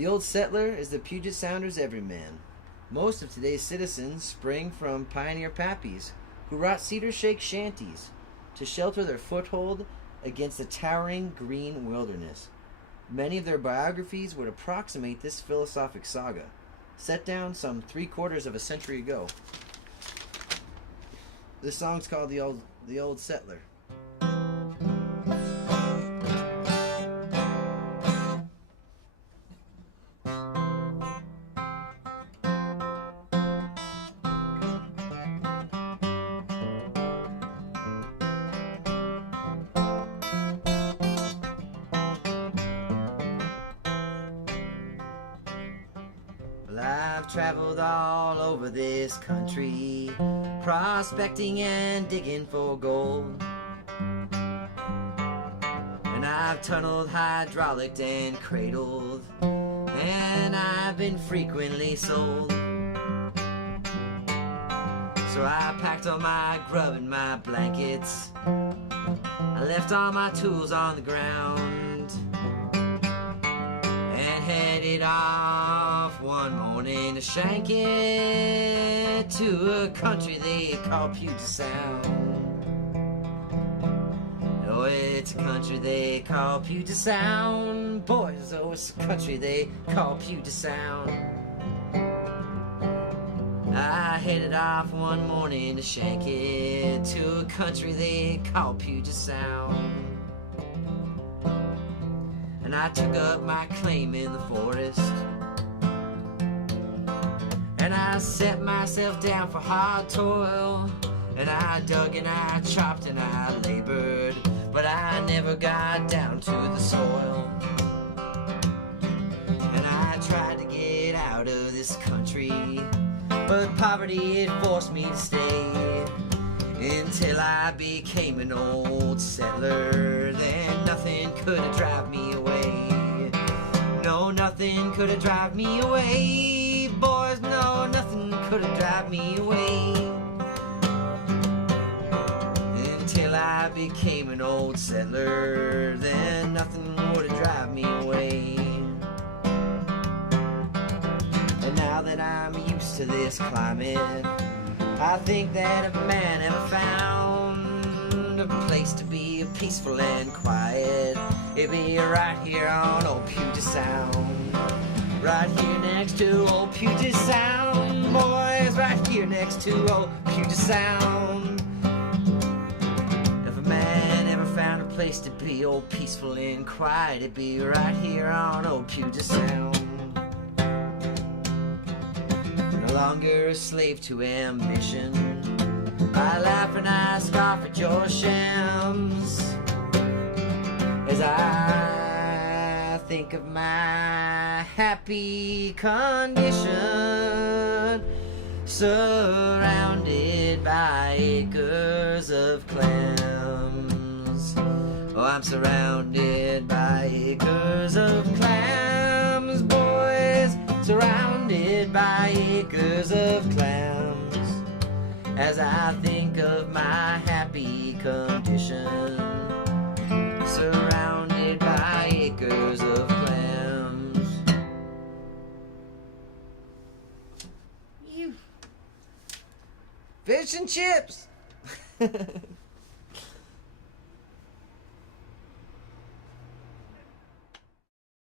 The old settler is the Puget Sounder's everyman. Most of today's citizens spring from pioneer pappies who wrought cedar shake shanties to shelter their foothold against the towering green wilderness. Many of their biographies would approximate this philosophic saga, set down some 3/4 of a century ago. This song's called The Old Settler. I've traveled all over this country, prospecting and digging for gold. And I've tunneled, hydraulicked, and cradled, and I've been frequently sold. So I packed all my grub and my blankets, I left all my tools on the ground, and headed off one morning to shank it to a country they call Puget Sound. Oh, it's a country they call Puget Sound. Boys, oh, it's a country they call Puget Sound. I headed off one morning to shank it to a country they call Puget Sound. And I took up my claim in the forest, and I set myself down for hard toil. And I dug and I chopped and I labored, but I never got down to the soil. And I tried to get out of this country, but poverty, it forced me to stay. Until I became an old settler, then nothing could have drive me away. No, nothing could have drive me away. Boys, no, nothing could have drive me away. Until I became an old settler, then nothing would have drive me away. And now that I'm used to this climate, I think that if man ever found a place to be peaceful and quiet, it'd be right here on old Puget Sound. Right here next to old Puget Sound. Boys, right here next to old Puget Sound. If a man ever found a place to be old peaceful and quiet, it'd be right here on old Puget Sound. No longer a slave to ambition, I laugh and I scoff at your shams, as I think of my happy condition, surrounded by acres of clams. Oh, I'm surrounded by acres of clams, boys, surrounded by acres of clams, as I think of my happy condition, surrounded by acres of clams. You fish and chips.